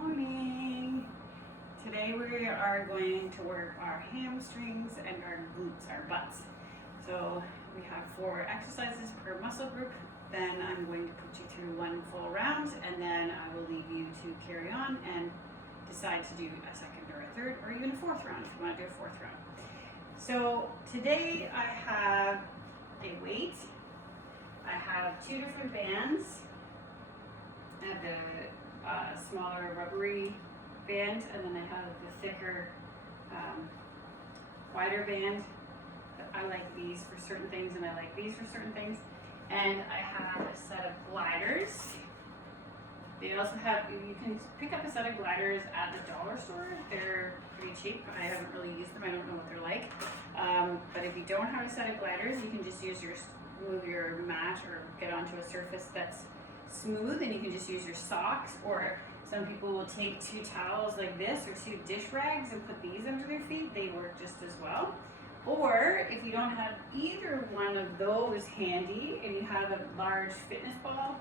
morning. Today we are going to work our hamstrings and our glutes, our butts. So we have 4 exercises per muscle group. Then I'm going to put you through one full round, and then I will leave you to carry on and decide to do a second or a third or even a 4th round if you want to do a 4th round. So today I have a weight. I have 2 different bands. I have the smaller rubbery band, and then I have the thicker, wider band. I like these for certain things, and I like these for certain things. And I have a set of gliders. They also have, you can pick up a set of gliders at the dollar store. They're pretty cheap. I haven't really used them. I don't know what they're like. But if you don't have a set of gliders, you can just move your mat or get onto a surface that's smooth, and you can just use your socks, or some people will take 2 towels like this or 2 dish rags and put these under their feet. They work just as well. Or if you don't have either one of those handy and you have a large fitness ball,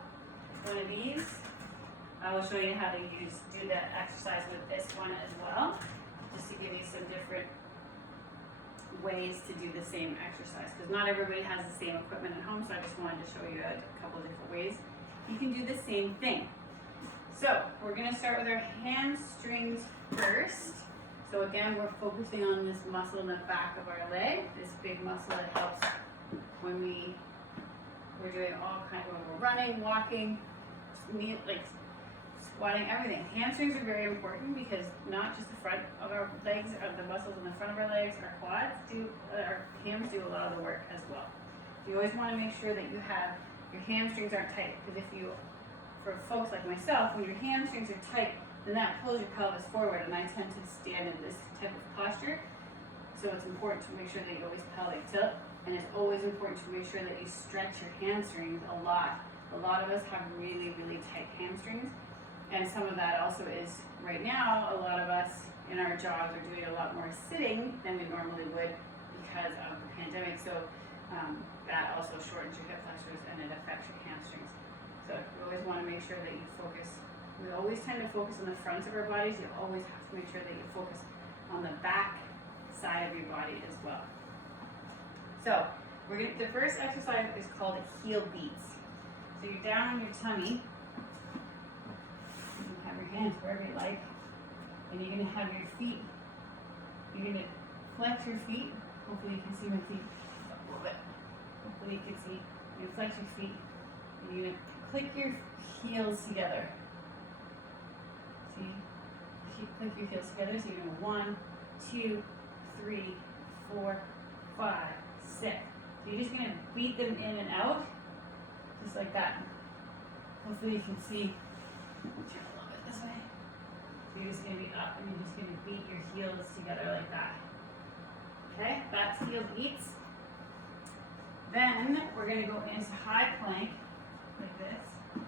one of these, I will show you how to do that exercise with this one as well, just to give you some different ways to do the same exercise, because not everybody has the same equipment at home, so I just wanted to show you a couple different ways you can do the same thing. So we're going to start with our hamstrings first. So again, we're focusing on this muscle in the back of our leg, this big muscle that helps when we're doing all kinds of, when we're running, walking, like squatting, everything. Hamstrings are very important because not just the front of our legs, the muscles in the front of our legs, our quads our hams do a lot of the work as well. You always want to make sure that your hamstrings aren't tight, because for folks like myself, when your hamstrings are tight, then that pulls your pelvis forward, and I tend to stand in this type of posture. So it's important to make sure that you always pelvic tilt, and it's always important to make sure that you stretch your hamstrings a lot. A lot of us have really, really tight hamstrings, and some of that also is, right now, a lot of us in our jobs are doing a lot more sitting than we normally would because of the pandemic. So that also shortens your hip flexors and it affects your hamstrings. So you always want to make sure that you focus. We always tend to focus on the fronts of our bodies. You always have to make sure that you focus on the back side of your body as well. So the first exercise is called heel beats. So you're down on your tummy. You can have your hands wherever you like, and you're going to have your feet. You're going to flex your feet. Hopefully you can see my feet a little bit. Hopefully you can see. You flex your feet. And you're going to click your heels together. See? You click your heels together. So you're going to 1, 2, 3, 4, 5, 6. So you're just going to beat them in and out, just like that. Hopefully you can see. Turn a little bit this way. So you're just going to be up, and you're just going to beat your heels together like that. Okay, that's heel beats. Then we're going to go into high plank like this,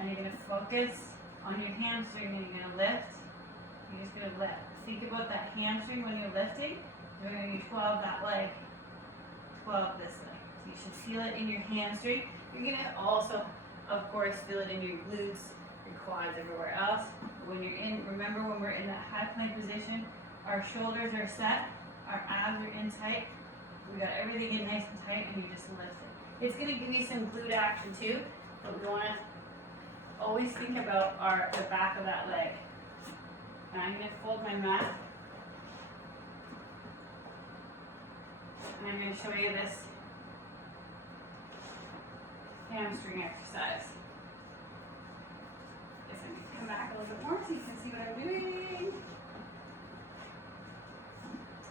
and you're going to focus on your hamstring, and you're going to lift. You're just going to lift. Think about that hamstring when you're lifting. You're going to do 12 that leg, 12 this leg. So you should feel it in your hamstring. You're going to also, of course, feel it in your glutes, your quads, everywhere else. When you're remember when we're in that high plank position, our shoulders are set, our abs are in tight. We got everything in nice and tight, and you just lift it. It's going to give you some glute action too, but we want to always think about the back of that leg. Now I'm going to fold my mat, and I'm going to show you this hamstring exercise. Guess I'm going to come back a little bit more so you can see what I'm doing.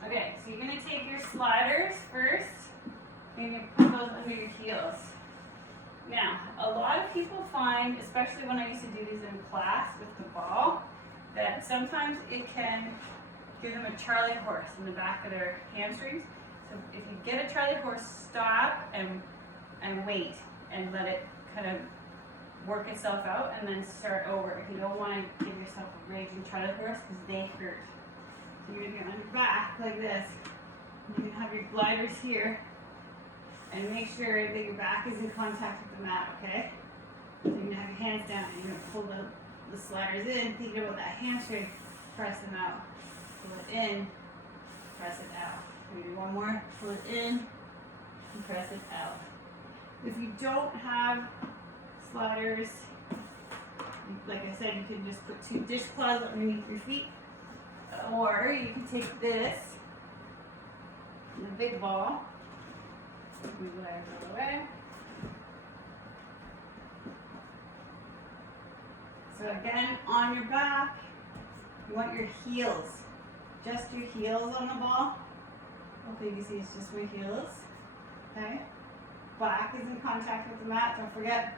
Okay, so you're going to take your sliders first, and you're going to put those under your heels. Now, a lot of people find, especially when I used to do these in class with the ball, that sometimes it can give them a Charlie horse in the back of their hamstrings. So if you get a Charlie horse, stop and wait and let it kind of work itself out, and then start over. You don't want to give yourself a raging Charlie horse because they hurt. So you're going to get on your back like this. You can have your gliders here, and make sure that your back is in contact with the mat, okay? So you're going to have your hands down, and you're going to pull the the sliders in, thinking about that hamstring, press them out. Pull it in, press it out. Maybe one more, pull it in, and press it out. If you don't have sliders, like I said, you can just put 2 dishcloths underneath your feet, or you can take this, and the big ball, move it out of the way. So again, on your back, you want your heels, just your heels on the ball. Okay, you see it's just my heels, okay? Back is in contact with the mat, don't forget.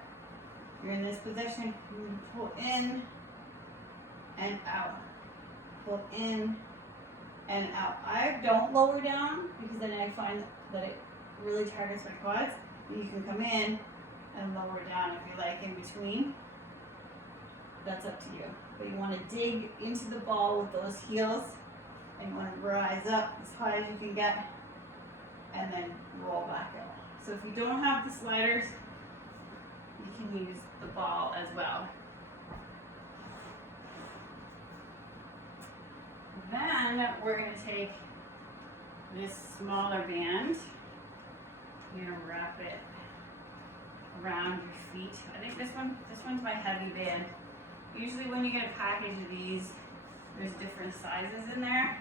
You're in this position, you pull in and out. Pull in and out. I don't lower down because then I find that it really targets my quads. You can come in and lower down if you like in between. That's up to you. But you want to dig into the ball with those heels and you want to rise up as high as you can get and then roll back out. So if you don't have the sliders, you can use the ball as well. Then we're going to take this smaller band. You're going to wrap it around your feet. I think this one's my heavy band. Usually when you get a package of these, there's different sizes in there.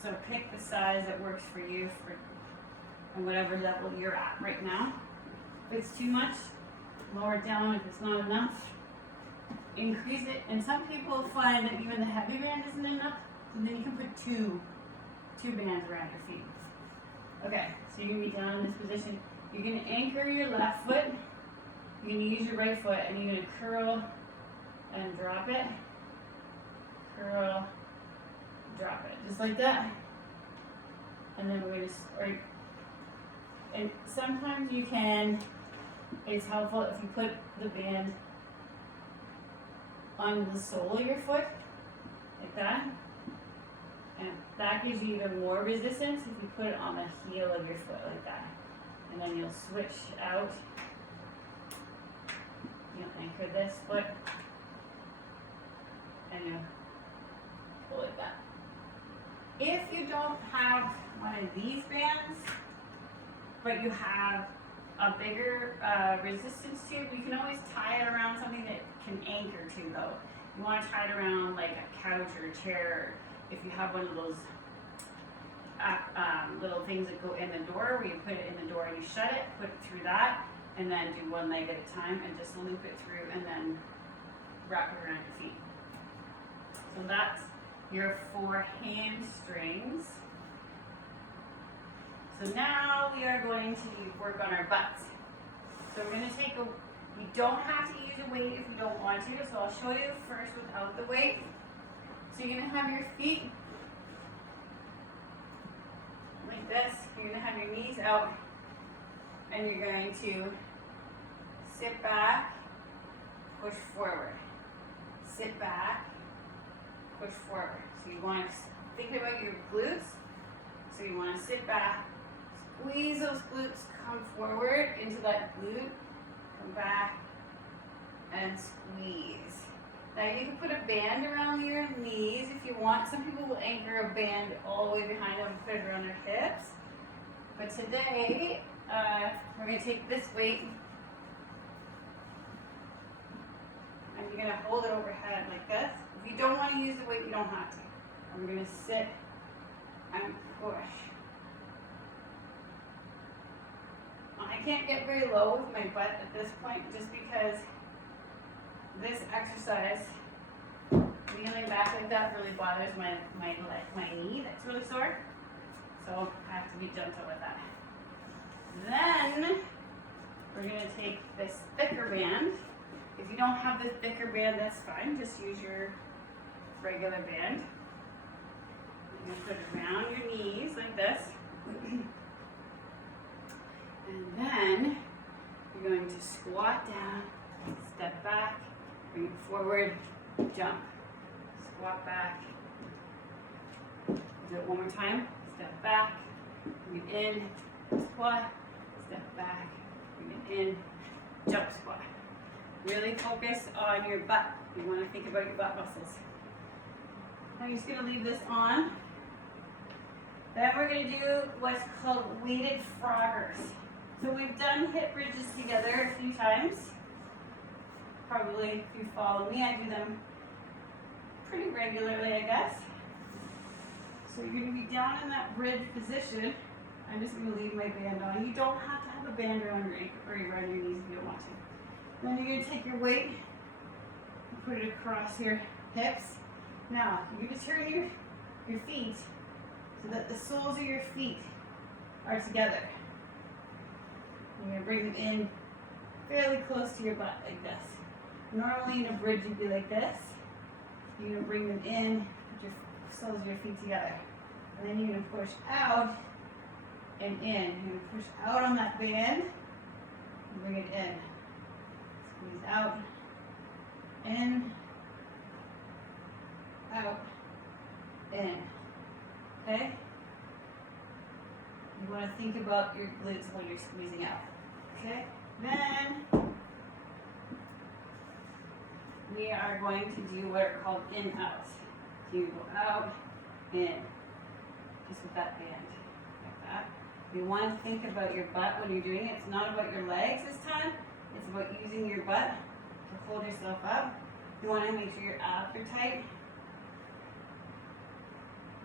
So pick the size that works for you on whatever level you're at right now. If it's too much, lower it down. If it's not enough, increase it. And some people find that even the heavy band isn't enough, and then you can put two bands around your feet. Okay, so you're gonna be down in this position. You're gonna anchor your left foot. You're gonna use your right foot, and you're gonna curl and drop it. Curl, drop it, just like that. And then we're gonna and sometimes you can, it's helpful if you put the band on the sole of your foot, like that. And that gives you even more resistance if you put it on the heel of your foot, like that. And then you'll switch out. You'll anchor this foot, and you'll pull like that. If you don't have one of these bands, but you have a bigger resistance tube, you can always tie it around something that can anchor to though. You want to tie it around like a couch or a chair. If you have one of those little things that go in the door, where you put it in the door and you shut it, put it through that, and then do one leg at a time and just loop it through and then wrap it around your feet. So that's your 4 hamstrings. So now we are going to work on our butts. So we're going to take you don't have to use a weight if you don't want to, so I'll show you first without the weight. So you're going to have your feet like this. You're going to have your knees out, and you're going to sit back, push forward. Sit back, push forward. So you want to think about your glutes. So you want to sit back, squeeze those glutes, come forward into that glute, come back, and squeeze. Now you can put a band around your knees if you want. Some people will anchor a band all the way behind them and put it around their hips. But today, we're going to take this weight, and you're going to hold it overhead like this. If you don't want to use the weight, you don't have to. I'm going to sit and push. I can't get very low with my butt at this point just because this exercise, kneeling back like that, really bothers my knee that's really sore. So I have to be gentle with that. Then we're going to take this thicker band. If you don't have this thicker band, that's fine. Just use your regular band. You're going to put it around your knees like this. And then you're going to squat down, step back, bring it forward, jump. Squat back. Do it one more time. Step back, bring it in, squat, step back, bring it in, jump squat. Really focus on your butt. You want to think about your butt muscles. I'm just going to leave this on. Then we're going to do what's called weighted froggers. So we've done hip bridges together a few times. Probably if you follow me, I do them pretty regularly, I guess. So you're going to be down in that bridge position. I'm just going to leave my band on. You don't have to have a band around your ankle or around your knees if you don't want to. Then you're going to take your weight and put it across your hips. Now, you're going to turn your feet so that the soles of your feet are together. You're going to bring them in fairly close to your butt like this. Normally in a bridge you'd be like this. You're going to bring them in, put your soles of your feet together. And then you're going to push out and in. You're going to push out on that band and bring it in. Squeeze out, in, out, in. Okay? You want to think about your glutes when you're squeezing out. Okay? Then we are going to do what are called in-outs. So you go out, in, just with that band, like that. You want to think about your butt when you're doing it. It's not about your legs this time. It's about using your butt to hold yourself up. You want to make sure your abs are tight.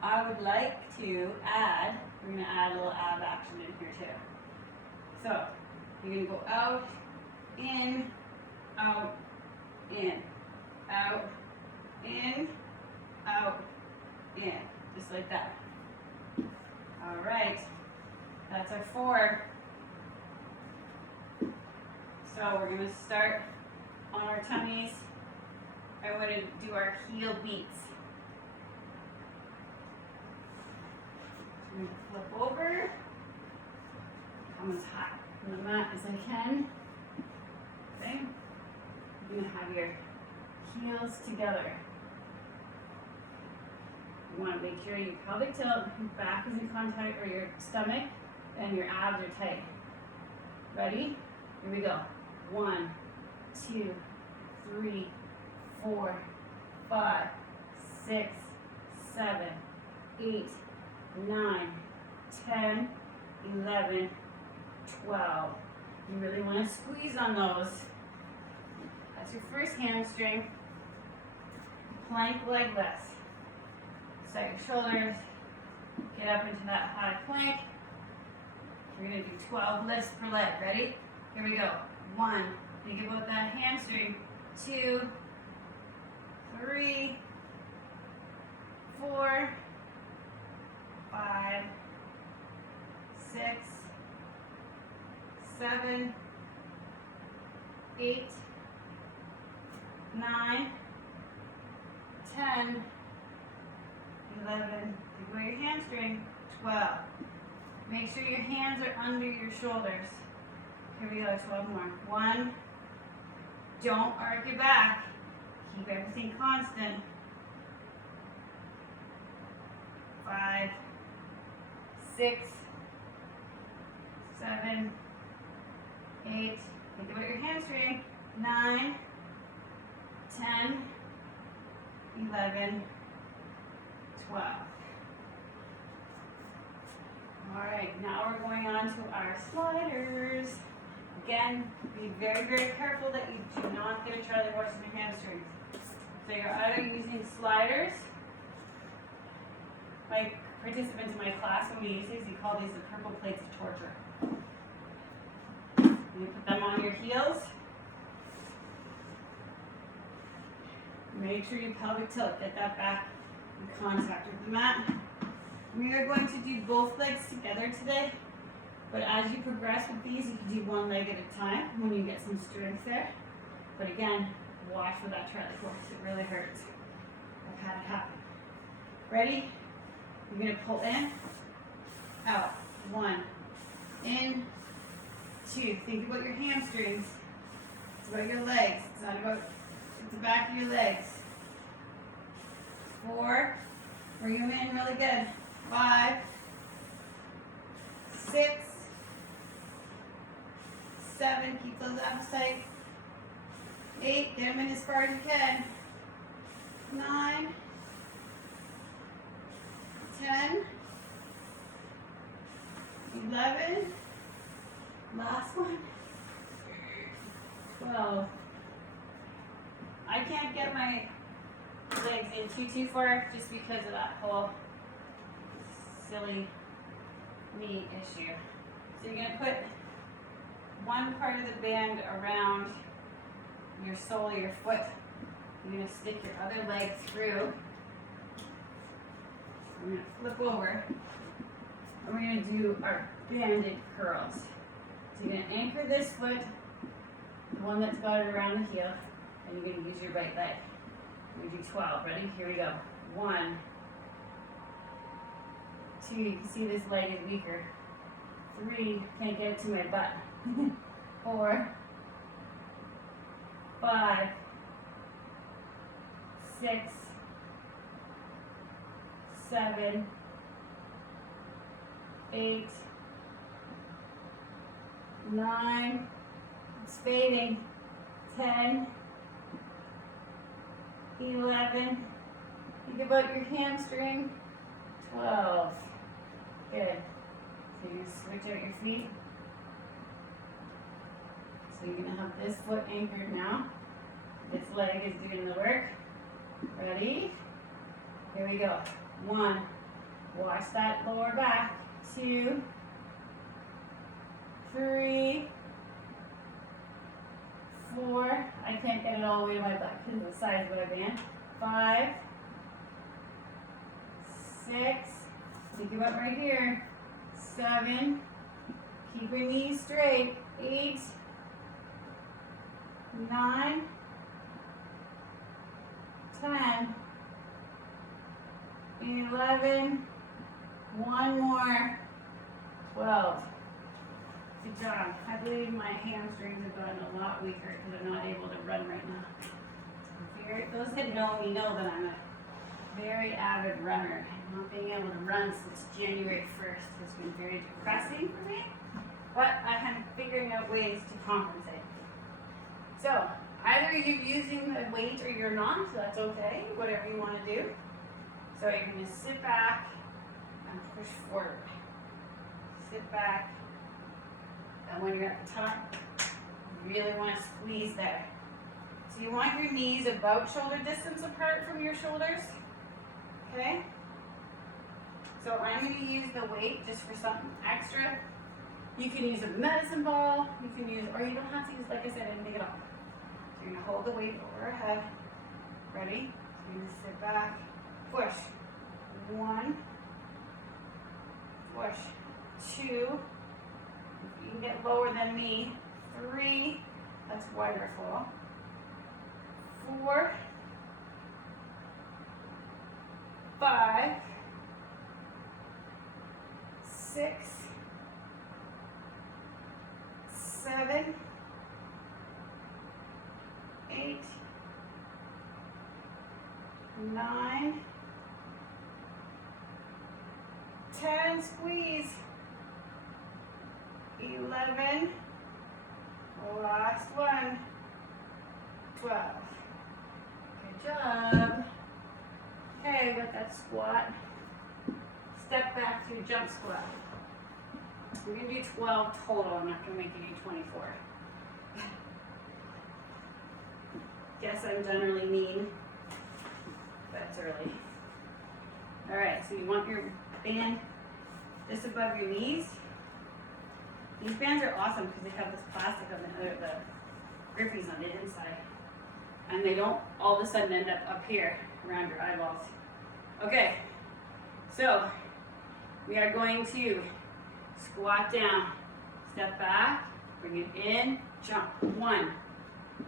I would like to add, we're going to add a little ab action in here too. So, you're going to go out, in, out, in, out, in, out, in. Just like that. All right. That's our 4. So we're going to start on our tummies. I'm going to do our heel beats. So I'm going to flip over, come as high on the mat as I can. Okay. You're going to have your heels together. You want to make sure your pelvic tilt, your back is in contact, or your stomach, and your abs are tight. Ready? Here we go. 1, 2, 3, 4, 5, 6, 7, 8, 9, 10, 11, 12. You really want to squeeze on those. That's your first hamstring. Plank like this. Set your shoulders. Get up into that high plank. We're going to do 12 lifts per leg. Ready? Here we go. 1. Think about that hamstring. 2, 3, 4, 5, 6, 7, 8, 9, 10, 11. Think about your hamstring. 12. Make sure your hands are under your shoulders. Here we go, 12 more. 1. Don't arc your back. Keep everything constant. 5, 6, 7, 8. Think about your hamstring. 9, 10, 11, 12. All right, now we're going on to our sliders. Again, be very, very careful that you do not get a Charlie horse in your hamstrings. So you're either using sliders. My participants in my class, when we use these, we call these the purple plates of torture. You put them on your heels. Make sure you pelvic tilt, get that back in contact with the mat. We are going to do both legs together today, but as you progress with these, you can do one leg at a time when you get some strength there. But again, watch for that Charlie horse, it really hurts. I've had it happen. Ready? You're going to pull in, out, 1, in, 2. Think about your hamstrings. It's about your legs. It's not about the back of your legs. 4. Bring them in really good. 5, 6, 7. Keep those abs tight. 8, get them in as far as you can. 9, 10, 11, last one, 12. I can't get my legs in too far just because of that whole silly knee issue. So you're gonna put one part of the band around your sole of your foot. You're gonna stick your other leg through. I'm gonna flip over, and we're gonna do our banded curls. So you're gonna anchor this foot, the one that's got it around the heel, and you're gonna use your right leg. We do 12. Ready? Here we go. 1, 2. You can see this leg is weaker. 3. Can't get it to my butt. 4, 5, 6, 7, 8, 9. It's fading. 10. 11. Think about your hamstring. 12. Good. So you're going to switch out your feet. So you're going to have this foot anchored now. This leg is doing the work. Ready? Here we go. 1. Watch that lower back. 2. 3. 4. I can't get it all the way to my butt because of the size of my band. 5. 6. Think about right here. 7. Keep your knees straight. 8. 9. 10. 11. One more. 12. Good job. I believe my hamstrings have gotten a lot weaker because I'm not able to run right now. Those that know me know that I'm a very avid runner. Not being able to run since January 1st has been very depressing for me, but I am figuring out ways to compensate. So either you're using the weight or you're not, so that's okay, whatever you want to do. So you're going to sit back and push forward. Sit back. And when you're at the top, you really want to squeeze there. So you want your knees about shoulder distance apart from your shoulders. Okay? So I'm going to use the weight just for something extra. You can use a medicine ball, you can use, or you don't have to use, like I said, anything at all. So you're going to hold the weight overhead. Ready? So you're going to sit back, push. 1, push. 2. You can get lower than me. 3, that's wonderful. 4, 5, 6, 7, 8, 9, 10, squeeze. 11, last one, 12. Good job. Okay, got that squat. Step back to jump squat. We're going to do 12 total. I'm not going to make you do 24. Guess I'm generally mean, but it's early. All right, so you want your band just above your knees. These bands are awesome because they have this plastic on the grippies on the inside. And they don't all of a sudden end up here around your eyeballs. Okay, so we are going to squat down, step back, bring it in, jump. 1,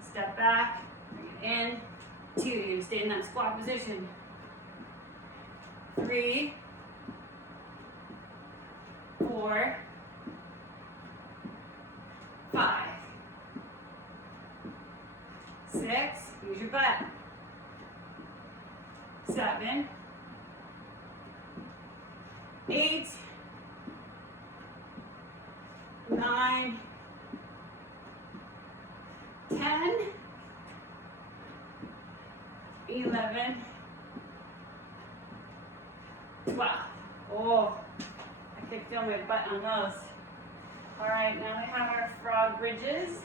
step back, bring it in. 2, you're going to stay in that squat position. 3, 4, 5, 6, use your butt. 7, 8, 9, 10, 11, 12. Oh, I can feel my butt on those. All right, now we have our frog bridges.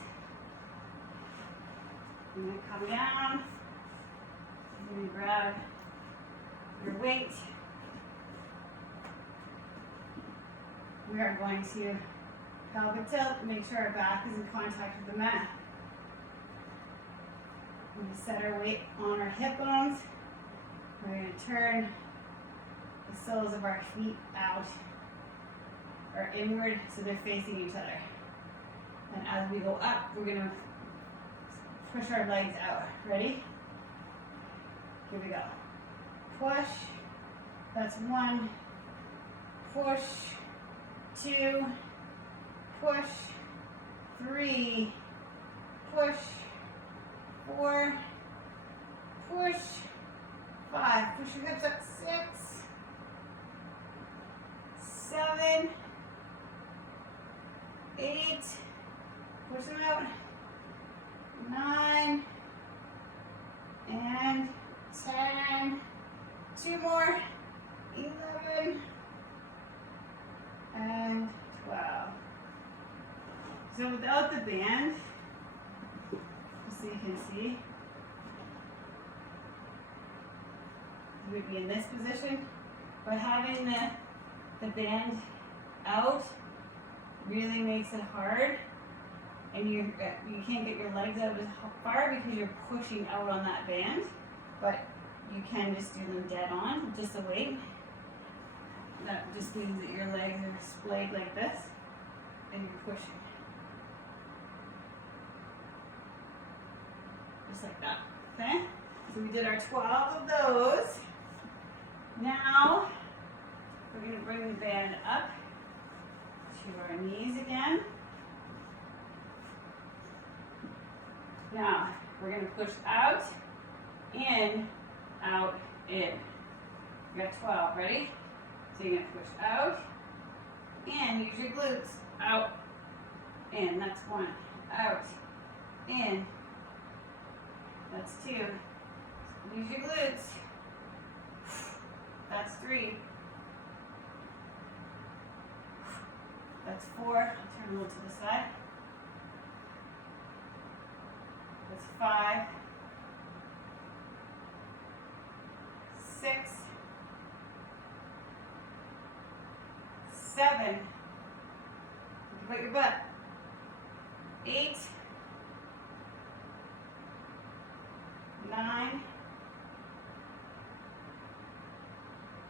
I'm gonna come down. I'm gonna grab your weight. We are going to pelvic tilt, make sure our back is in contact with the mat. We're going to set our weight on our hip bones. We're going to turn the soles of our feet out or inward so they're facing each other. And as we go up, we're going to push our legs out. Ready? Here we go. Push. That's 1. Push. 2. Push. 3. Push. 4. Push. 5. Push your hips up. 6. 7. 8. Push them out. 9. And 10. 2 more. 11. And 12. So without the band, just so you can see, you would be in this position, but having the band out really makes it hard, and you can't get your legs out as far because you're pushing out on that band, but you can just do them dead on, just a weight. That just means that your legs are splayed like this, and you're pushing. Just like that, okay? So we did our 12 of those. Now, we're gonna bring the band up to our knees again. Now, we're gonna push out, in, out, in. We got 12, ready? So you're gonna push out, in, use your glutes, out, in, that's 1, out, in, that's 2, use your glutes, that's 3, that's 4, I'll turn a little to the side, that's 5, 6, 7, put your butt, 8, 9,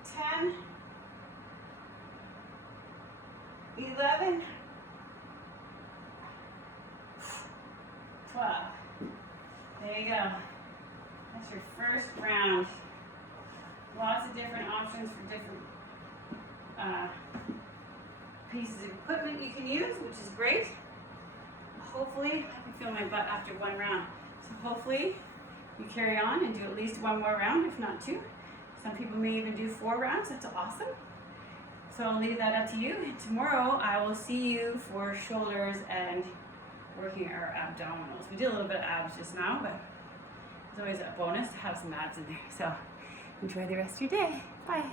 10, 11, 12. There you go. That's your first round. Lots of different options for different pieces of equipment you can use, which is great. Hopefully, I can feel my butt after 1 round. So hopefully, you carry on and do at least 1 more round, if not 2. Some people may even do 4 rounds. That's awesome. So I'll leave that up to you. And tomorrow, I will see you for shoulders and working our abdominals. We did a little bit of abs just now, but it's always a bonus to have some abs in there. So enjoy the rest of your day. Bye.